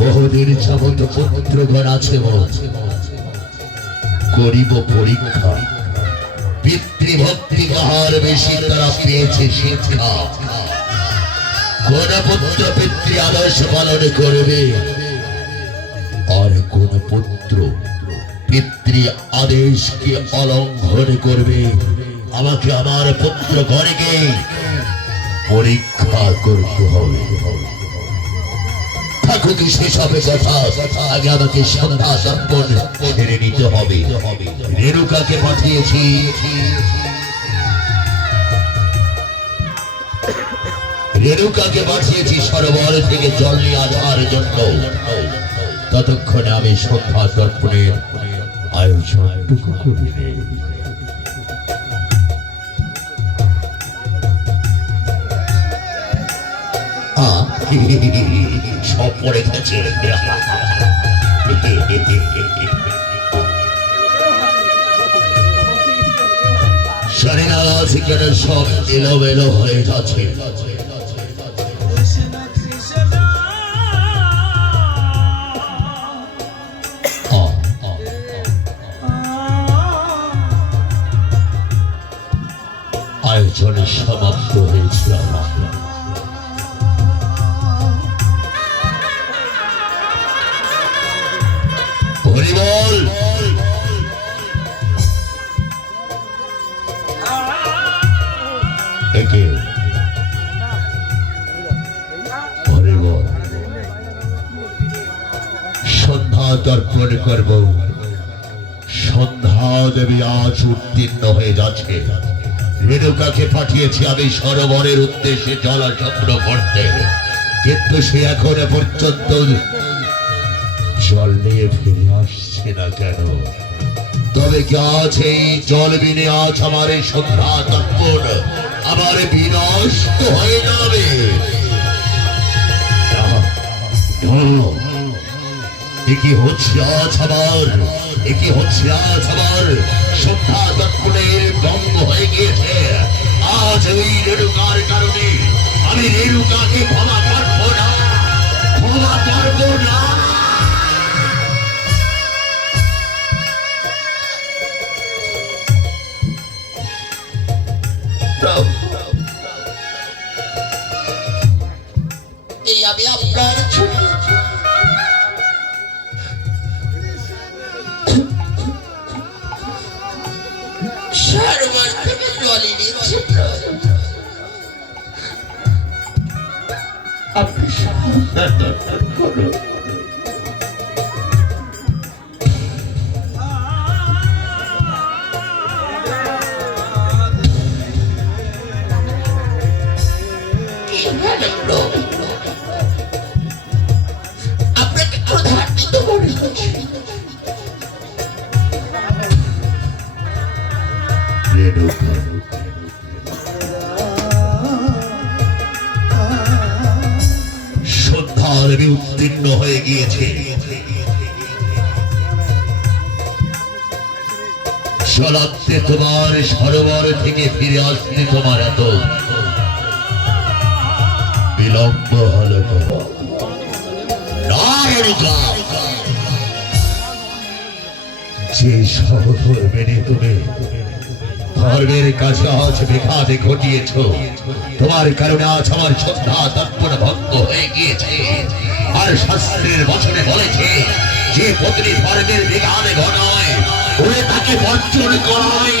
বহুদিন যাবত পুত্রগণ আছে করিব পরীক্ষা। পিতৃভক্তি কাহার বেশি তারা পেয়েছে শিক্ষা। কোন পুত্র পিতৃ আদর্শ পালন করবে, আর কোন পুত্র পিতৃ আদেশকে অলঙ্ঘন করবে, আমাকে আমার পুত্র গণকে পরীক্ষা করতে হবে। থাকুক সেসব কথা, আগে আমাকে সন্ধ্যা দর্পণ ছেড়ে নিতে হবে। রেণুকাকে পাঠিয়েছি সরোবর থেকে জল নিয়ে আসার জন্য। ততক্ষণে আমি সন্ধ্যা দর্পণের আয়োজনটুকু করি। সব পড়ে গেছে। সব এলোমেলো হয়ে যাচ্ছে। আয়োজন সমাপ্ত হয়েছে। হরিবল একে হরিবল সন্ধ্যা দর্পণ করব। সন্ধ্যা দেবী আজ উত্তীর্ণ হয়ে যাচ্ছে। রেণুকাকে পাঠিয়েছি আমি সরোবরের উদ্দেশ্যে জলাচক্র করতে, কিন্তু সে এখনো পর্যন্ত জল নিয়ে ফিরে আসছে না কেন? তবে কি আজ এই জল বিনে আজ আমার এই সন্ধ্যা দর্পণ আমার বিনষ্ট হয়ে যাবে? কি হচ্ছে আজ আমার? কি হচ্ছে আজ আমার? সন্ধ্যা দর্পণের ভঙ্গ হয়ে গিয়েছে। আজ ওই রেণুকার কারণে আমি রেণুকাকে ক্ষমা করবো না, ক্ষমা করবো না। এই আমি আপনার সরোবর থেকে জল এনেছি। আপনি আপনাকে ক্রোধান্বিত মনে হচ্ছে। সন্ধ্যার উত্তীর্ণ হয়ে গিয়েছে। চলাতে তোমার সরোবর থেকে ফিরে আসতে তোমার এত বিলম্ব হল যে সহধর মেনে তুমি ধর্মের কাছে আজ বিঘাতে ঘটিয়েছ, তোমার কারণে আজ আমার সন্ধ্যা দর্পণ ভঙ্গ হয়ে গিয়েছে। আর শাস্ত্রের বচনে বলেছে যে পত্নী ধর্মের বিঘাতে ঘটায় ওরে তাকে বর্জন করায়।